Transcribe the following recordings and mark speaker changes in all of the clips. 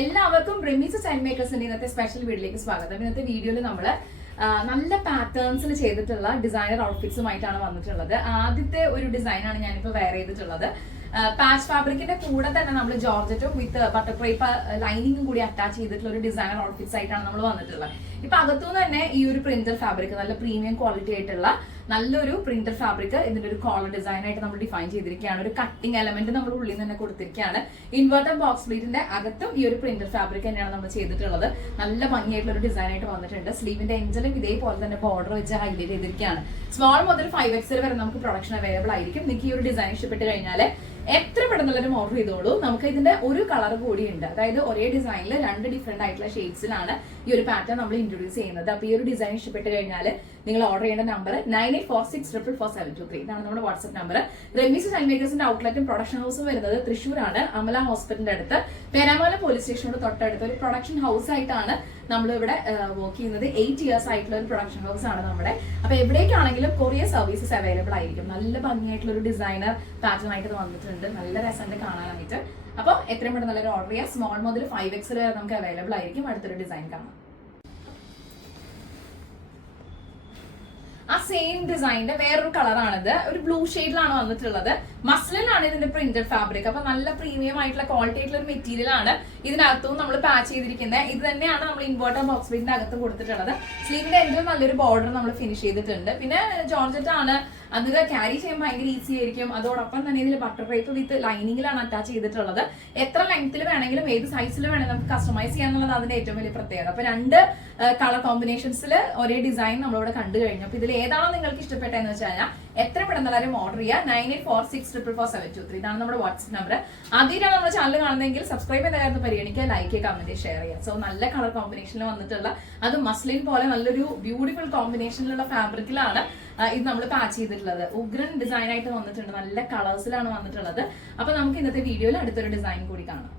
Speaker 1: എല്ലാവർക്കും റിമീസ് സൈൻ മേക്കേഴ്സിന്റെ ഇന്നത്തെ സ്പെഷ്യൽ വീഡിയോയിലേക്ക് സ്വാഗതം. ഇന്നത്തെ വീഡിയോയിൽ നമ്മൾ നല്ല പാറ്റേൺസിൽ ചെയ്തിട്ടുള്ള ഡിസൈനർ ഔട്ട്ഫിറ്റ്സുമായിട്ടാണ് വന്നിട്ടുള്ളത്. ആദ്യത്തെ ഒരു ഡിസൈനാണ് ഞാനിപ്പോൾ വെയർ ചെയ്തിട്ടുള്ളത്. പാച്ച് ഫാബ്രിക്കിന്റെ കൂടെ തന്നെ നമ്മൾ ജോർജറ്റും വിത്ത് ബട്ടർഫ്ലൈ ലൈനിങ്ങും കൂടി അറ്റാച്ച് ചെയ്തിട്ടുള്ള ഒരു ഡിസൈനർ ഔട്ട്ഫിറ്റ്സ് ആയിട്ടാണ് നമ്മൾ വന്നിട്ടുള്ളത്. ഇപ്പൊ അകത്തുനിന്ന് തന്നെ ഈ ഒരു പ്രിന്റർ ഫാബ്രിക് നല്ല പ്രീമിയം ക്വാളിറ്റി ആയിട്ടുള്ള നല്ലൊരു പ്രിന്റർ ഫാബ്രിക് ഇതിന്റെ ഒരു കോളർ ഡിസൈൻ ആയിട്ട് നമ്മൾ ഡിഫൈൻ ചെയ്തിരിക്കുകയാണ്. ഒരു കട്ടിംഗ് എലമെന്റ് നമ്മൾ ഉള്ളിൽ തന്നെ കൊടുത്തിരിക്കുകയാണ്. ഇൻവേർട്ടർ ബോക്സ് പ്ലീറ്റിന്റെ അകത്തും ഈ ഒരു പ്രിന്റർ ഫാബ്രിക് തന്നെയാണ് നമ്മൾ ചെയ്തിട്ടുള്ളത്. നല്ല ഭംഗിയായിട്ടുള്ള ഒരു ഡിസൈൻ ആയിട്ട് വന്നിട്ടുണ്ട്. സ്ലീവിന്റെ എഞ്ചിലും ഇതേപോലെ തന്നെ ബോർഡർ വെച്ച് ഹൈലൈറ്റ് ചെയ്തിരിക്കുകയാണ്. സ്മോൾ മുതൽ ഫൈവ് എക്സ് വരെ നമുക്ക് പ്രൊഡക്ഷൻ അവൈലബിൾ ആയിരിക്കും. നിങ്ങൾക്ക് ഈ ഒരു ഡിസൈൻ ഇഷ്ടപ്പെട്ട് കഴിഞ്ഞാൽ എത്ര പെട്ടെന്നുള്ളൊരു ഓർഡർ ചെയ്തോളൂ. നമുക്ക് ഇതിന്റെ ഒരു കളർ കൂടി ഉണ്ട് അതായത് ഒരേ ഡിസൈനിൽ രണ്ട് ഡിഫറെന്റ് ആയിട്ടുള്ള ഷെയ്ഡ്സിലാണ് ഈ ഒരു പാറ്റേൺ നമ്മൾ ഇൻട്രൊഡ്യൂസ് ചെയ്യുന്നത്. അപ്പൊ ഈ ഒരു ഡിസൈൻ ഇഷ്ടപ്പെട്ട് കഴിഞ്ഞാൽ നിങ്ങൾ ഓർഡർ ചെയ്യേണ്ട number nine eight four six triple four seven two three. ഇതാണ് നമ്മുടെ വാട്സ്ആപ്പ് നമ്പർ റെമീസ് സൈൻ മേക്കേഴ്സിന്റെ ഔട്ട്ലെറ്റും പ്രൊഡക്ഷൻ ഹൗസും വരുന്നത് തൃശ്ശൂരാണ് അമല ഹോസ്പിറ്റലിന്റെ അടുത്ത്. പേരാമല പോലീസ് സ്റ്റേഷനോട് തൊട്ടടുത്ത് ഒരു പ്രൊഡക്ഷൻ ഹൗസ് ആയിട്ടാണ് നമ്മൾ ഇവിടെ വർക്ക് ചെയ്യുന്നത്. എയ്റ്റ് ഇയേഴ്സ് ആയിട്ടുള്ള ഒരു പ്രൊഡക്ഷൻ ഹൗസ് ആണ് നമ്മുടെ. അപ്പൊ എവിടേക്കാണെങ്കിലും കൊറിയർ സർവീസസ് അവൈലബിൾ ആയിരിക്കും. നല്ല ഭംഗിയായിട്ടുള്ള ഒരു ഡിസൈനർ പാറ്റേൺ ആയിട്ട് വന്നിട്ടുണ്ട്. നല്ല രസമുണ്ട് കാണാനായിട്ട്. അപ്പോൾ എത്രയും പെട്ടെന്ന് നല്ലൊരു ഓർഡർ ചെയ്യാം സ്മോൾ മുതൽ ഫൈവ് എക്സ് വരെ നമുക്ക് അവൈലബിൾ ആയിരിക്കും. അടുത്തൊരു ഡിസൈൻ കാണാം. സെയിം ഡിസൈനിന്റെ വേറൊരു കളറാണിത് ഒരു ബ്ലൂ ഷെയ്ഡിലാണ് വന്നിട്ടുള്ളത്. മസ്ലിനാണ് ഇതിന്റെ പ്രിന്റഡ് ഫാബ്രിക് അപ്പൊ നല്ല പ്രീമിയം ആയിട്ടുള്ള ക്വാളിറ്റി ആയിട്ടുള്ള ഒരു മെറ്റീരിയൽ ആണ് ഇതിനകത്തും നമ്മൾ പാച്ച് ചെയ്തിരിക്കുന്നത് ഇത് തന്നെയാണ് നമ്മൾ ഇൻവേർട്ടർ ബോക്സ് വീടിന്റെ അകത്ത് കൊടുത്തിട്ടുള്ളത്. സ്ലീവിന്റെ എൻഡിൽ നല്ലൊരു ബോർഡർ നമ്മൾ ഫിനിഷ് ചെയ്തിട്ടുണ്ട്. പിന്നെ ജോർജറ്റ് ആണ്. അത് ക്യാരി ചെയ്യാൻ ഭയങ്കര ഈസി ആയിരിക്കും. അതോടൊപ്പം തന്നെ ഇതിൽ ബട്ടർ ക്രേപ്പ് വിത്ത് ലൈനിങ്ങിലാണ് അറ്റാച്ച് ചെയ്തിട്ടുള്ളത്. എത്ര ലെങ്ത്തിൽ വേണമെങ്കിലും ഏത് സൈസിൽ വേണമെങ്കിലും നമുക്ക് കസ്റ്റമൈസ് ചെയ്യാന്നുള്ളത് അതിന്റെ ഏറ്റവും വലിയ പ്രത്യേകത. അപ്പൊ രണ്ട് കളർ കോമ്പിനേഷൻസിൽ ഒരേ ഡിസൈൻ നമ്മളിവിടെ കണ്ടു കഴിഞ്ഞു. അപ്പൊ ഇതിൽ ഏതാണോ നിങ്ങൾക്ക് ഇഷ്ടപ്പെട്ടതെന്ന് വെച്ച് കഴിഞ്ഞാൽ എത്ര പെടുന്നാലും ഓർഡർ ചെയ്യുക. Nine eight four six triple four seven two three ഇതാണ് നമ്മുടെ വാട്സ്ആപ്പ് നമ്പർ ആദ്യമായിട്ടാണ് നമ്മുടെ ചാനൽ കാണുന്നതെങ്കിൽ സബ്സ്ക്രൈബ് ചെയ്ത കാര്യം പരിഗണിക്കുക ലൈക്ക് കമന്റ് ഷെയർ ചെയ്യുക സോ നല്ല കളർ കോമ്പിനേഷനിൽ വന്നിട്ടുള്ള അത് മസ്ലിൻ പോലെ നല്ലൊരു ബ്യൂട്ടിഫുൾ കോമ്പിനേഷനിലുള്ള ഫാബ്രിക്കിലാണ് ഇത് നമ്മൾ പാച്ച് ചെയ്തിട്ടുള്ളത്. ഉഗ്രൻ ഡിസൈൻ ആയിട്ട് വന്നിട്ടുണ്ട്. നല്ല കളേഴ്സിലാണ് വന്നിട്ടുള്ളത്. അപ്പൊ നമുക്ക് ഇന്നത്തെ വീഡിയോയിൽ അടുത്തൊരു ഡിസൈൻ കൂടി കാണാം.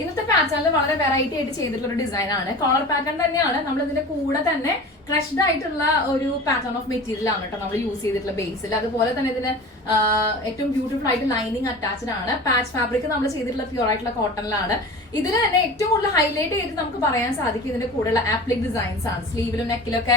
Speaker 1: ഇന്നത്തെ പാറ്റേണിൽ വളരെ വെറൈറ്റി ആയിട്ട് ചെയ്തിട്ടുള്ള ഒരു ഡിസൈൻ ആണ്. കോളർ പാറ്റേൺ തന്നെയാണ്. നമ്മൾ ഇതിന്റെ കൂടെ തന്നെ ക്രഷ്ഡ് ആയിട്ടുള്ള ഒരു പാറ്റേൺ ഓഫ് മെറ്റീരിയൽ ആണ് കേട്ടോ നമ്മൾ യൂസ് ചെയ്തിട്ടുള്ള ബേസിൽ അതുപോലെ തന്നെ ഇതിന് ഏറ്റവും ബ്യൂട്ടിഫുൾ ആയിട്ട് ലൈനിങ് അറ്റാച്ച്ഡ് ആണ്. പാച്ച് ഫാബ്രിക് നമ്മൾ ചെയ്തിട്ടുള്ള പ്യൂർ ആയിട്ടുള്ള കോട്ടണിലാണ് ഇതിൽ തന്നെ ഏറ്റവും കൂടുതൽ ഹൈലൈറ്റ് ചെയ്ത് നമുക്ക് പറയാൻ സാധിക്കും ഇതിന്റെ കൂടെയുള്ള ആപ്ലിക് ഡിസൈൻസ് ആണ്. സ്ലീവിലും നെക്കിലൊക്കെ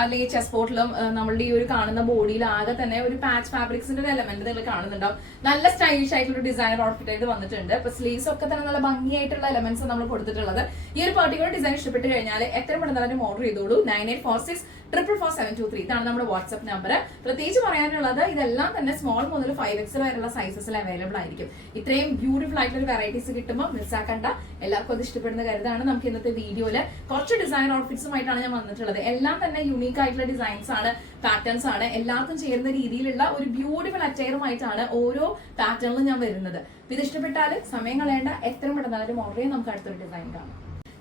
Speaker 1: അല്ലെങ്കിൽ ചെസ് പോട്ടിലും നമ്മളുടെ ഈ ഒരു കാണുന്ന ബോഡിയിൽ ആകെ തന്നെ ഒരു പാച്ച് ഫാബ്രിക്സിന്റെ ഒരു എലമെന്റ് നിങ്ങൾ കാണുന്നുണ്ടാവും. നല്ല സ്റ്റൈലിഷ് ആയിട്ടുള്ള ഡിസൈനർ ഔട്ട്ഫിറ്റ് ആയിട്ട് വന്നിട്ടുണ്ട്. അപ്പൊ സ്ലീവ്സ് ഒക്കെ തന്നെ നല്ല ഭംഗിയായിട്ടുള്ള എലമെന്റ്സ് നമ്മൾ കൊടുത്തിട്ടുള്ളത്. ഈ ഒരു പർട്ടിക്കുലർ ഡിസൈൻ ഇഷ്ടപ്പെട്ട് കഴിഞ്ഞാൽ എത്ര പെട്ടെന്ന് ഓർഡർ ചെയ്തോളൂ. Nine eight four six triple four seven two three ഇതാണ് നമ്മുടെ വാട്സ്ആപ്പ് നമ്പർ പ്രത്യേകിച്ച് പറയാനുള്ളത് ഇതെല്ലാം തന്നെ സ്മോൾ മുതൽ ഫൈവ് എക്സ് വരെയുള്ള സൈസസിൽ അവൈലബിൾ ആയിരിക്കും. ഇത്രയും ബ്യൂട്ടിഫുൾ ആയിട്ടുള്ള വെറൈറ്റീസ് കിട്ടുമ്പോൾ മിസ്സാക്കണ്ട എല്ലാവർക്കും അത് ഇഷ്ടപ്പെടുന്ന കരുതാണ്. നമുക്ക് ഇന്നത്തെ വീഡിയോയിൽ കുറച്ച് ഡിസൈൻ ഔട്ട്ഫിറ്റ്സുമായിട്ടാണ് ഞാൻ വന്നിട്ടുള്ളത്. എല്ലാം തന്നെ യുണീക്ക് ആയിട്ടുള്ള ഡിസൈൻസ് ആണ് പാറ്റേൺസ് ആണ്. എല്ലാവർക്കും ചേരുന്ന രീതിയിലുള്ള ഒരു ബ്യൂട്ടിഫുൾ അറ്റയറുമായിട്ടാണ് ഓരോ പാറ്റേണിലും ഞാൻ വരുന്നത്. ഇത് ഇഷ്ടപ്പെട്ടാൽ സമയം കളയേണ്ട. എത്ര പെട്ടെന്ന് ഓർഡർ ചെയ്യാൻ നമുക്ക് അടുത്തൊരു ഡിസൈൻ കാണാം.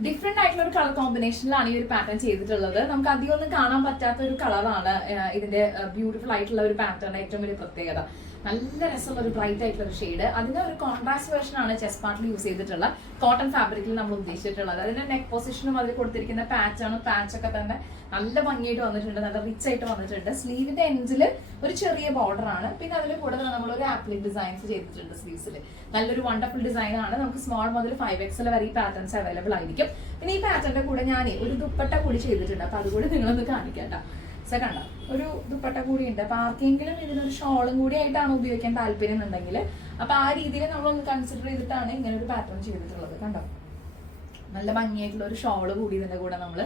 Speaker 1: ഡിഫറെന്റ് ആയിട്ടുള്ള ഒരു കളർ കോമ്പിനേഷനിലാണ് ഈ ഒരു പാറ്റേൺ ചെയ്തിട്ടുള്ളത്. നമുക്ക് അധികം ഒന്നും കാണാൻ പറ്റാത്ത ഒരു കളറാണ് ഇതിന്റെ ബ്യൂട്ടിഫുൾ ആയിട്ടുള്ള ഒരു പാറ്റേൺ ഏറ്റവും വലിയ പ്രത്യേകത. നല്ല രസമുള്ള ഒരു ബ്രൈറ്റ് ആയിട്ടുള്ള ഷെയ്ഡ് അതിന്റെ ഒരു കോൺട്രാസ്റ്റ് വേർഷൻ ആണ് ചെസ് പാർട്ടിൽ യൂസ് ചെയ്തിട്ടുള്ള കോട്ടൺ ഫാബ്രിക്കിൽ നമ്മൾ ഉദ്ദേശിച്ചിട്ടുള്ളത്. അതിന്റെ നെക്ക് പൊസിഷനും അതിൽ കൊടുത്തിരിക്കുന്ന പാച്ചാണ് പാച്ച് ഒക്കെ തന്നെ നല്ല ഭംഗിയായിട്ട് വന്നിട്ടുണ്ട്. നല്ല റിച്ച് ആയിട്ട് വന്നിട്ടുണ്ട്. സ്ലീവിന്റെ എൻഡിൽ ഒരു ചെറിയ ബോർഡർ ആണ്. പിന്നെ അതിൽ കൂടുതൽ നമ്മൾ ഒരു ആപ്ലിക് ഡിസൈൻസ് ചെയ്തിട്ടുണ്ട് സ്ലീവ്സിൽ നല്ലൊരു വണ്ടർഫുൾ ഡിസൈൻ ആണ്. നമുക്ക് സ്മോൾ മുതൽ ഫൈവ് എക്സൽ വരെ ഈ പാറ്റേൺസ് അവൈലബിൾ ആയിരിക്കും. പിന്നെ ഈ പാറ്റേണിന്റെ കൂടെ ഞാൻ ഒരു ദുപ്പട്ട കൂടി ചെയ്തിട്ടുണ്ട്. അപ്പൊ അതുകൂടി നിങ്ങളൊന്ന് കണ്ട ഒരു ദുപ്പട്ട കൂടി ഉണ്ട് അപ്പൊ ആർക്കെങ്കിലും ഇതിനൊരു ഷോളും കൂടി ആയിട്ടാണ് ഉപയോഗിക്കാൻ താല്പര്യം എന്നുണ്ടെങ്കിൽ അപ്പൊ ആ രീതിയിൽ നമ്മളൊന്ന് കൺസിഡർ ചെയ്തിട്ടാണ് ഇങ്ങനെ ഒരു പാറ്റേൺ ചെയ്തിട്ടുള്ളത്. കണ്ടോ? നല്ല ഭംഗിയായിട്ടുള്ള ഒരു ഷോൾ കൂടി ഇതിന്റെ കൂടെ നമ്മൾ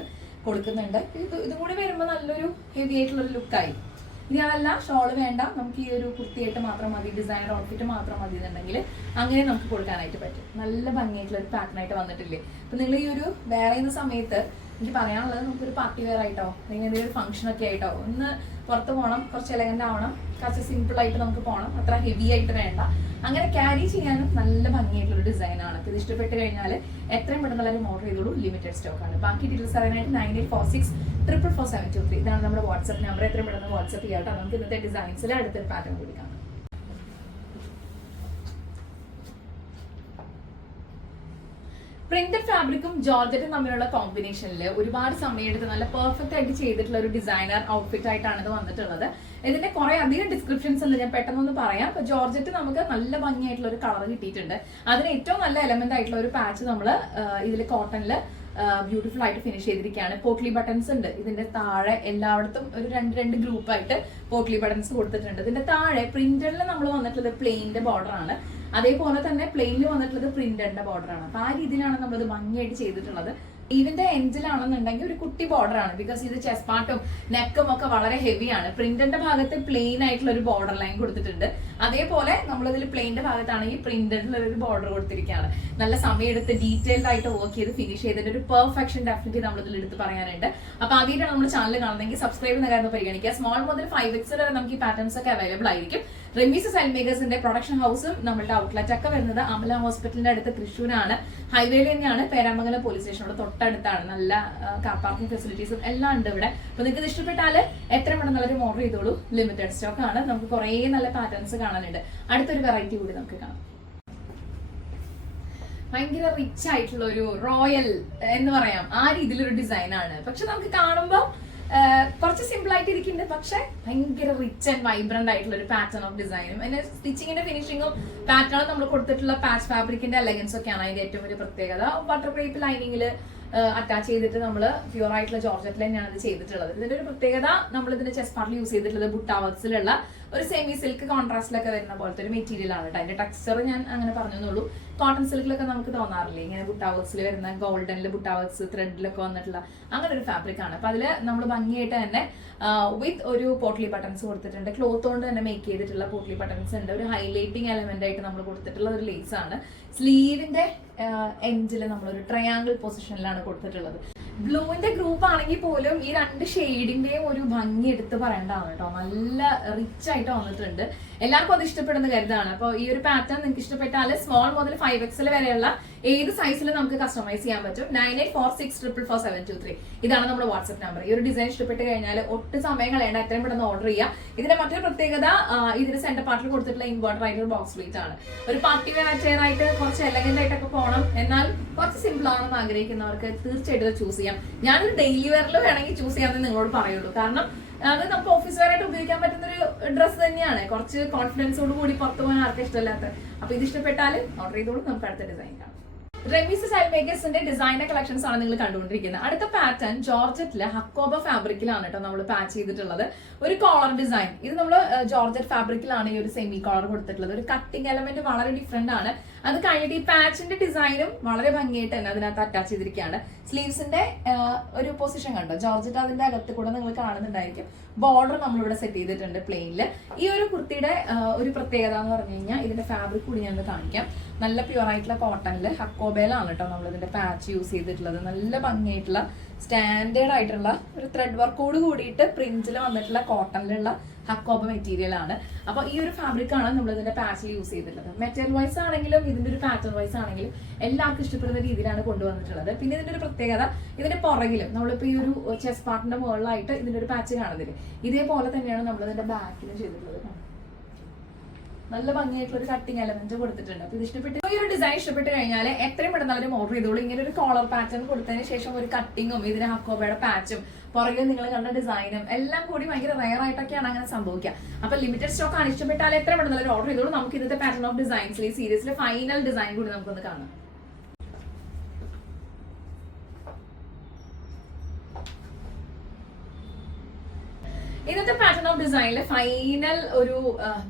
Speaker 1: കൊടുക്കുന്നുണ്ട്. ഇത് ഇതും കൂടി വരുമ്പോൾ നല്ലൊരു ഹെവി ആയിട്ടുള്ള ഒരു ലുക്കായി ഇനി അതല്ല ഷോൾ വേണ്ട. നമുക്ക് ഈ ഒരു കുർത്തിയായിട്ട് മാത്രം മതി ഡിസൈനർ ഔട്ട്ഫിറ്റ് മാത്രം മതി എന്നുണ്ടെങ്കിൽ അങ്ങനെ നമുക്ക് കൊടുക്കാനായിട്ട് പറ്റും. നല്ല ഭംഗിയായിട്ടുള്ള ഒരു പാറ്റേൺ ആയിട്ട് വന്നിട്ടില്ലേ? അപ്പൊ നിങ്ങൾ ഈ ഒരു വേറെ സമയത്ത് എനിക്ക് പറയാനുള്ളത് നമുക്കൊരു പാർട്ടി വെയർ ആയിട്ടോ അല്ലെങ്കിൽ എന്തെങ്കിലും ഒരു ഫംഗ്ഷൻ ഒക്കെ ആയിട്ടോ ഒന്ന് പുറത്ത് പോകണം കുറച്ച് എലഗന്റ് ആവണം കുറച്ച് സിമ്പിൾ ആയിട്ട് നമുക്ക് പോകണം അത്ര ഹെവി ആയിട്ട് വേണ്ട. അങ്ങനെ ക്യാരി ചെയ്യാനും നല്ല ഭംഗിയായിട്ടുള്ള ആണ്. ഇത് ഇഷ്ടപ്പെട്ട് കഴിഞ്ഞാൽ എത്രയും പെട്ടെന്ന് ഓർഡർ ചെയ്തോളൂ ലിമിറ്റഡ് സ്റ്റോക്ക് ആണ്. ബാക്കി ഡീറ്റെയിൽസ് അറിയാനായിട്ട് nine eight four six triple four seven two three ഇതാണ് നമ്മുടെ വാട്സപ്പ് നമ്പർ എത്രയും പെട്ടെന്ന് വാട്സ്ആപ്പ് ചെയ്യാട്ടോ. നമുക്ക് ഇന്നത്തെ ഡിസൈൻസിൽ അടുത്തൊരു പാറ്റേൺ കൂടി കാണാം പ്രിന്റഡ് ഫാബ്രിക്കും ജോർജറ്റും തമ്മിലുള്ള കോമ്പിനേഷനിൽ ഒരുപാട് സമയമെടുത്ത് നല്ല പെർഫെക്റ്റ് ആയിട്ട് ചെയ്തിട്ടുള്ള ഒരു ഡിസൈനർ ഔട്ട്ഫിറ്റ് ആയിട്ടാണ് ഇത് വന്നിട്ടുള്ളത്. ഇതിന്റെ കുറെ അധികം ഡിസ്ക്രിപ്ഷൻസ് ഉണ്ട് ഞാൻ പെട്ടെന്നൊന്ന് പറയാം. അപ്പൊ ജോർജറ്റ് നമുക്ക് നല്ല ഭംഗിയായിട്ടുള്ള ഒരു കളർ കിട്ടിയിട്ടുണ്ട്. അതിന് ഏറ്റവും നല്ല എലമെന്റ് ആയിട്ടുള്ള ഒരു പാച്ച് നമ്മൾ ഇതിൽ കോട്ടണിൽ ബ്യൂട്ടിഫുൾ ആയിട്ട് ഫിനിഷ് ചെയ്തിരിക്കുകയാണ്. പോട്ട്ലി ബട്ടൺസ് ഉണ്ട്. ഇതിന്റെ താഴെ എല്ലായിടത്തും ഒരു രണ്ട് രണ്ട് ഗ്രൂപ്പായിട്ട് പോട്ട്ലി ബട്ടൺസ് കൊടുത്തിട്ടുണ്ട്. ഇതിന്റെ താഴെ പ്രിന്ററിൽ നമ്മൾ വന്നിട്ടുള്ളത് പ്ലെയിന്റെ ബോർഡർ ആണ്. അതേപോലെ തന്നെ പ്ലെയിനിൽ വന്നിട്ടുള്ളത് പ്രിന്റഡിന്റെ ബോർഡർ ആണ്. അപ്പൊ ആ രീതിയിലാണ് നമ്മളിത് ഭംഗിയായിട്ട് ചെയ്തിട്ടുള്ളത്. ഈവിന്റെ എൻഡിലാണെന്നുണ്ടെങ്കിൽ ഒരു കുട്ടി ബോർഡർ ആണ്. ബിക്കോസ് ഇത് ചെസ്പാട്ടും നെക്കും ഒക്കെ വളരെ ഹെവിയാണ് പ്രിന്റിന്റെ ഭാഗത്ത് പ്ലെയിൻ ആയിട്ടുള്ള ഒരു ബോർഡർ ലൈൻ കൊടുത്തിട്ടുണ്ട്. അതേപോലെ നമ്മളിതിൽ പ്ലെയിന്റെ ഭാഗത്താണെങ്കിൽ പ്രിന്റഡിൽ ഒരു ബോർഡർ കൊടുത്തിരിക്കുകയാണ്. നല്ല സമയമെടുത്ത് ഡീറ്റെയിൽഡ് ആയിട്ട് വർക്ക് ചെയ്ത് ഫിനിഷ് ചെയ്തിട്ട് ഒരു പെർഫെക്ഷൻ ഡെഫിനറ്റ്ലി നമ്മൾ ഇതിൽ എടുത്ത് പറയാനുണ്ട്. അപ്പൊ ആദ്യമായിട്ടാണ് നമ്മൾ ചാനൽ കാണുന്നെങ്കിൽ സബ്സ്ക്രൈബ് എന്ന കാര്യം പരിഗണിക്കുക. സ്മോൾ മുതൽ ഫൈവ് എക്സ് വരെ നമുക്ക് ഈ പാറ്റേൺസ് ഒക്കെ അവൈലബിൾ ആയിരിക്കും. റെമീസ് സെൽ മേക്കേഴ്സിന്റെ പ്രൊഡക്ഷൻ ഹൗസും നമ്മുടെ ഔട്ട്ലെറ്റ് ഒക്കെ വരുന്നത് അമല ഹോസ്പിറ്റലിന്റെ അടുത്ത് തൃശ്ശൂരാണ്. ഹൈവേയിൽ തന്നെയാണ്. പേരാമംഗലം പോലീസ് സ്റ്റേഷനോട് തൊട്ടടുത്താണ്. നല്ല കാർ പാർക്കിംഗ് ഫെസിലിറ്റീസും എല്ലാം ഉണ്ട് ഇവിടെ. അപ്പൊ നിങ്ങൾക്ക് ഇഷ്ടപ്പെട്ടാൽ എത്ര നല്ലൊരു ഓർഡർ ചെയ്തോളൂ. ലിമിറ്റഡ് സ്റ്റോക്ക് ആണ്. നമുക്ക് കുറേ നല്ല പാറ്റേൺസ് കാണാനുണ്ട്. അടുത്തൊരു വെറൈറ്റി കൂടി നമുക്ക് കാണാം. ഭയങ്കര റിച്ച് ആയിട്ടുള്ള ഒരു റോയൽ എന്ന് പറയാം. ആ രീതിയിലൊരു ഡിസൈൻ ആണ്. പക്ഷെ നമുക്ക് കാണുമ്പോൾ കുറച്ച് സിമ്പിൾ ആയിട്ട് ഇരിക്കുന്നുണ്ട്. പക്ഷെ ഭയങ്കര റിച്ച് ആൻഡ് വൈബ്രന്റ് ആയിട്ടുള്ള ഒരു പാറ്റേൺ ഓഫ് ഡിസൈനും അതിന്റെ സ്റ്റിച്ചിങ്ങിന്റെ ഫിനിഷിങ്ങും പാറ്റേണും നമ്മൾ കൊടുത്തിട്ടുള്ള പാച്ച് ഫാബ്രിക്കിന്റെ എലഗൻസ് ഒക്കെയാണ് അതിന്റെ ഏറ്റവും വലിയ പ്രത്യേകത. ബട്ടർ ക്രേപ്പ് ലൈനിങ്ങിൽ അറ്റാച്ച് ചെയ്തിട്ട് നമ്മൾ പ്യൂർ ആയിട്ടുള്ള ജോർജറ്റിൽ തന്നെയാണ് ഇത് ചെയ്തിട്ടുള്ളത്. ഇതിന്റെ ഒരു പ്രത്യേകത നമ്മൾ ഇതിന്റെ ചെസ് പാർട്ടിൽ യൂസ് ചെയ്തിട്ടുള്ളത് ബുട്ടാവർക്സിലുള്ള ഒരു സെമി സിൽക്ക് കോൺട്രാസ്റ്റിലൊക്കെ വരുന്ന പോലത്തെ ഒരു മെറ്റീരിയൽ ആണ് കേട്ടോ അതിന്റെ ടെക്സ്ചർ ഞാൻ അങ്ങനെ പറഞ്ഞെന്നുള്ളൂ കോട്ടൺ സിൽക്കിലൊക്കെ നമുക്ക് തോന്നാറില്ലേ? ഇങ്ങനെ ബുട്ടാവർക്സിൽ വരുന്ന ഗോൾഡനിൽ ബുട്ടാവർക്സ് ത്രെഡിലൊക്കെ വന്നിട്ടുള്ള അങ്ങനെ ഒരു ഫാബ്രിക് ആണ്. അപ്പൊ അതിൽ നമ്മൾ ഭംഗിയായിട്ട് തന്നെ വിത്ത് ഒരു പോട്ട്ലി ബട്ടൺസ് കൊടുത്തിട്ടുണ്ട്. ക്ലോത്ത് കൊണ്ട് തന്നെ മേക്ക് ചെയ്തിട്ടുള്ള പോട്ട്ലി ബട്ടൺസ് ഉണ്ട്. ഒരു ഹൈലൈറ്റിംഗ് എലമെന്റ് ആയിട്ട് നമ്മൾ കൊടുത്തിട്ടുള്ള ഒരു ലേസ് ആണ്. സ്ലീവിന്റെ എൻഡിൽ നമ്മളൊരു ട്രയാങ്കിൾ പൊസിഷനിലാണ് കൊടുത്തിട്ടുള്ളത്. ബ്ലൂവിന്റെ ഗ്രൂപ്പ് ആണെങ്കിൽ പോലും ഈ രണ്ട് ഷെയ്ഡിന്റെയും ഒരു ഭംഗി എടുത്ത് പറയേണ്ടതാണ് കേട്ടോ. നല്ല റിച്ച് ആയിട്ട് വന്നിട്ടുണ്ട്. എല്ലാവർക്കും അത് ഇഷ്ടപ്പെടുന്ന കരുതാണ് അപ്പോൾ ഈ ഒരു പാറ്റേൺ നിങ്ങൾക്ക് ഇഷ്ടപ്പെട്ടാൽ സ്മോൾ മുതൽ ഫൈവ് എക്സൽ വരെയുള്ള ഏത് സൈസിൽ നമുക്ക് കസ്റ്റമൈസ് ചെയ്യാൻ പറ്റും? Nine eight four six triple four seven two three ഇതാണ് നമ്മുടെ വാട്സ്ആപ്പ് നമ്പർ ഈ ഒരു ഡിസൈൻ ഇഷ്ടപ്പെട്ട് കഴിഞ്ഞാൽ ഒട്ടും സമയം കളയേണ്ട എത്രയും പെട്ടെന്ന് ഓർഡർ ചെയ്യുക ഇതിന്റെ മറ്റൊരു പ്രത്യേകത ഇതിന്റെ ഇതിന് സെന്റർ പാർട്ടിൽ കൊടുത്തിട്ടുള്ള ഇൻവേർട്ടർ ആയിട്ടുള്ള ബോക്സ് പ്ലേറ്റ് ആണ്. ഒരു പാർട്ടി വെയർ ചെയർ ആയിട്ട് കുറച്ച് എലഗന്റ് ആയിട്ടൊക്കെ പോകണം എന്നാൽ കുറച്ച് സിമ്പിൾ ആണെന്ന് ആഗ്രഹിക്കുന്നവർക്ക് തീർച്ചയായിട്ടും ചൂസ് ചെയ്യാം. ഞാനൊരു ഡെയിലി വെയറിൽ വേണമെങ്കിൽ ചൂസ് ചെയ്യാമെന്ന് നിങ്ങളോട് പറയുള്ളൂ. കാരണം അത് നമുക്ക് ഓഫീസ് വെയർ ആയിട്ട് ഉപയോഗിക്കാൻ പറ്റുന്ന ഒരു ഡ്രസ്സ് തന്നെയാണ്. കുറച്ച് കോൺഫിഡൻസോട് കൂടി പുറത്തു പോകാൻ ആർക്കും ഇഷ്ടമല്ലാത്ത അപ്പൊ ഇത് ഇഷ്ടപ്പെട്ടാൽ ഓർഡർ ചെയ്തോളൂ. നമുക്ക് അടുത്ത ഡിസൈൻ കാണാം. റെമീസ് സൈൽ ഡിസൈനർ കളക്ഷൻസ് ആണ് നിങ്ങൾ കണ്ടുകൊണ്ടിരിക്കുന്നത്. അടുത്ത പാറ്റേൺ ജോർജറ്റിലെ ഹക്കോബ ഫാബ്രിക്കിലാണ് കേട്ടോ നമ്മൾ പാച്ച് ചെയ്തിട്ടുള്ളത്. ഒരു കോളർ ഡിസൈൻ ഇത് നമ്മൾ ജോർജറ്റ് ഫാബ്രിക്കിലാണ് ഈ ഒരു സെമി കോളർ കൊടുത്തിട്ടുള്ളത്. ഒരു കട്ടിംഗ് എലമെന്റ് വളരെ ഡിഫറെന്റ് ആണ്. അത് കഴിഞ്ഞിട്ട് ഈ പാച്ചിന്റെ ഡിസൈനും വളരെ ഭംഗിയായിട്ട് തന്നെ അതിനകത്ത് അറ്റാച്ച് ചെയ്തിരിക്കുകയാണ്. സ്ലീവ്സിന്റെ ഒരു പൊസിഷൻ കണ്ടോ? ജോർജറ്റ് അതിന്റെ അകത്ത് കൂടെ നിങ്ങൾ കാണുന്നുണ്ടായിരിക്കും. ബോർഡർ നമ്മളിവിടെ സെറ്റ് ചെയ്തിട്ടുണ്ട് പ്ലെയിനിൽ ഈ ഒരു കുർത്തിയുടെ ഒരു പ്രത്യേകത എന്ന് പറഞ്ഞു കഴിഞ്ഞാൽ ഇതിന്റെ ഫാബ്രിക് കൂടി ഞാൻ കാണിക്കാം. നല്ല പ്യുവർ ആയിട്ടുള്ള കോട്ടണിൽ ഹക്കോബേലാണ് കേട്ടോ നമ്മൾ ഇതിന്റെ പാച്ച് യൂസ് ചെയ്തിട്ടുള്ളത്. നല്ല ഭംഗിയായിട്ടുള്ള സ്റ്റാൻഡേർഡ് ആയിട്ടുള്ള ഒരു ത്രെഡ് വർക്കോട് കൂടിയിട്ട് പ്രിന്റിൽ വന്നിട്ടുള്ള കോട്ടണിലുള്ള ഹക്കോബ മെറ്റീരിയൽ ആണ്. അപ്പൊ ഈ ഒരു ഫാബ്രിക് ആണ് നമ്മൾ ഇതിന്റെ പാച്ചിൽ യൂസ് ചെയ്തിട്ടുള്ളത്. മെറ്റീരിയൽ വൈസ് ആണെങ്കിലും ഇതിന്റെ ഒരു പാറ്റേൺ വൈസ് ആണെങ്കിലും എല്ലാവർക്കും ഇഷ്ടപ്പെടുന്ന രീതിയിലാണ് കൊണ്ടുവന്നിട്ടുള്ളത്. പിന്നെ ഇതിന്റെ ഒരു പ്രത്യേകത ഇതിന്റെ പുറകിലും നമ്മളിപ്പോ ഈ ഒരു ചെസ് പാർട്ടിന്റെ മുകളിലായിട്ട് ഇതിന്റെ ഒരു പാച്ച് കാണുന്നില്ല? ഇതേപോലെ തന്നെയാണ് നമ്മൾ ഇതിന്റെ ബാക്കിലും ചെയ്തിട്ടുള്ളത് നല്ല ഭംഗിയായിട്ടുള്ള ഒരു കട്ടിങ് എലമെന്റ് കൊടുത്തിട്ടുണ്ട്. അപ്പൊ ഇത് ഇഷ്ടപ്പെട്ട് ഈ ഒരു ഡിസൈൻ ഇഷ്ടപ്പെട്ട് കഴിഞ്ഞാൽ എത്രയും പെട്ടെന്ന് അവരും ഓർഡർ ചെയ്തോളൂ. ഇങ്ങനെ ഒരു കോളർ പാറ്റേൺ കൊടുത്തതിന് ശേഷം ഒരു കട്ടിങ്ങും ഇതിന് ഹക്കോബയുടെ പാച്ചും പുറകിൽ നിങ്ങൾ കണ്ട ഡിസൈനും എല്ലാം കൂടി ഭയങ്കര റയർ ആയിട്ടൊക്കെയാണ് അങ്ങനെ സംഭവിക്കുക അപ്പൊ ലിമിറ്റഡ് സ്റ്റോക്ക് ആണ്. ഇഷ്ടപ്പെട്ടാൽ എത്ര പെട്ടെന്ന് ഓർഡർ ചെയ്തോളൂ. നമുക്ക് ഇന്നത്തെ പാറ്റേൺ ഓഫ് ഡിസൈൻസിൽ ഈ സീരീസിലെ ഫൈനൽ ഡിസൈൻ കൂടി നമുക്കൊന്ന് കാണാം. ഇന്നത്തെ പാറ്റേൺ ഓഫ് ഡിസൈനിലെ ഫൈനൽ ഒരു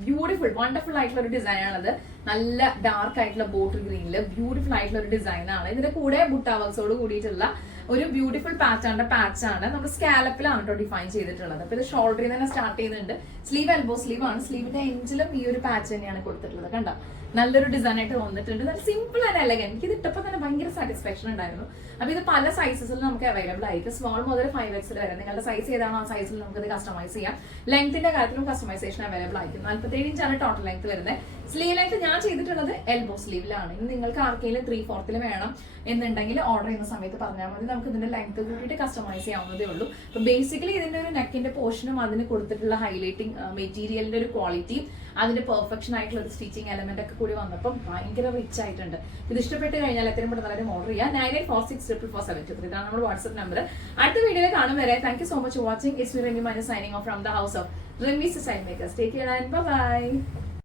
Speaker 1: ബ്യൂട്ടിഫുൾ വണ്ടർഫുൾ ആയിട്ടുള്ള ഒരു ഡിസൈൻ ആണത്. നല്ല ഡാർക്ക് ആയിട്ടുള്ള ബോട്ടിൽ ഗ്രീനിൽ ബ്യൂട്ടിഫുൾ ആയിട്ടുള്ള ഒരു ഡിസൈൻ ആണ്. ഇതിന്റെ കൂടെ ബുട്ടാവക്സോട് കൂടിയിട്ടുള്ള ഒരു ബ്യൂട്ടിഫുൾ പാറ്റാണ് പാച്ച് ആണ് നമ്മൾ സ്കാലപ്പിലാണ് കേട്ടോ ഡിഫൈൻ ചെയ്തിട്ടുള്ളത്. അപ്പൊ ഇത് ഷോൾഡറിൽ നിന്ന് തന്നെ സ്റ്റാർട്ട് ചെയ്യുന്നുണ്ട്. സ്ലീവ് എൽബോ സ്ലീവ് ആണ്. സ്ലീവിന്റെ എൻജിലും ഈ ഒരു പാച്ച് തന്നെയാണ് കൊടുത്തിട്ടുള്ളത്. കണ്ടോ? നല്ലൊരു ഡിസൈൻ ആയിട്ട് വന്നിട്ടുണ്ട്. നല്ല സിമ്പിൾ ആൻഡ് എലഗൻ എനിക്ക് ഇട്ടപ്പോൾ തന്നെ ഭയങ്കര സാറ്റിസ്ഫാക്ഷൻ ഉണ്ടായിരുന്നു. അപ്പോൾ ഇത് പല സൈസസിൽ നമുക്ക് അവൈലബിൾ ആയിരിക്കും. സ്മോൾ മുതൽ ഫൈവ് എക്സിൽ വരെ. നിങ്ങളുടെ സൈസ് ഏതാണോ ആ സൈസിൽ നമുക്ക് ഇത് കസ്റ്റമൈസ് ചെയ്യാം. ലെങ്ത്തിന്റെ കാര്യത്തിലും കസ്റ്റമൈസേഷൻ അവൈലബിൾ ആയിരിക്കും. നാല്പത്തേഴ് ഇഞ്ചാണ് ടോട്ടൽ ലെങ്ത് വരുന്നത്. സ്ലീവ് ലെങ്ത് ഞാൻ ചെയ്തിട്ടുള്ളത് എൽബോ സ്ലീവിലാണ് ഇനി നിങ്ങൾക്ക് ആർക്കെങ്കിലും ത്രീ ഫോർത്തിൽ വേണം എന്നുണ്ടെങ്കിൽ ഓർഡർ ചെയ്യുന്ന സമയത്ത് പറഞ്ഞാൽ മതി. നമുക്ക് ഇതിന്റെ ലെങ്ത് കൂട്ടിയിട്ട് കസ്റ്റമൈസ് ചെയ്യാവുന്നതേ ഉള്ളൂ. അപ്പോൾ ബേസിക്കലി ഇതിന്റെ ഒരു നെക്കിന്റെ പോർഷനും അതിന് കൊടുത്തിട്ടുള്ള ഹൈലൈറ്റിംഗ് മെറ്റീരിയലിന്റെ ഒരു ക്വാളിറ്റിയും അതിന്റെ പെർഫെക്ഷൻ ആയിട്ടുള്ള ഒരു സ്റ്റിച്ചിങ് എലമെന്റ് ഒക്കെ കൂടി വന്നപ്പം ഭയങ്കര റിച്ച് ആയിട്ടുണ്ട്. ഇത് ഇഷ്ടപ്പെട്ട് കഴിഞ്ഞാൽ എത്രയും പെട്ടെന്ന് എല്ലാവരും ഓർഡർ ചെയ്യാം. Nine eight four six triple four seven two three ഇതാണ് നമ്മുടെ വാട്സ്ആപ്പ് നമ്പർ അടുത്ത വീഡിയോയിൽ കാണും വരെ. Thank you so much watching is me Remi minus signing off from the house of Remees sign makers take care and bye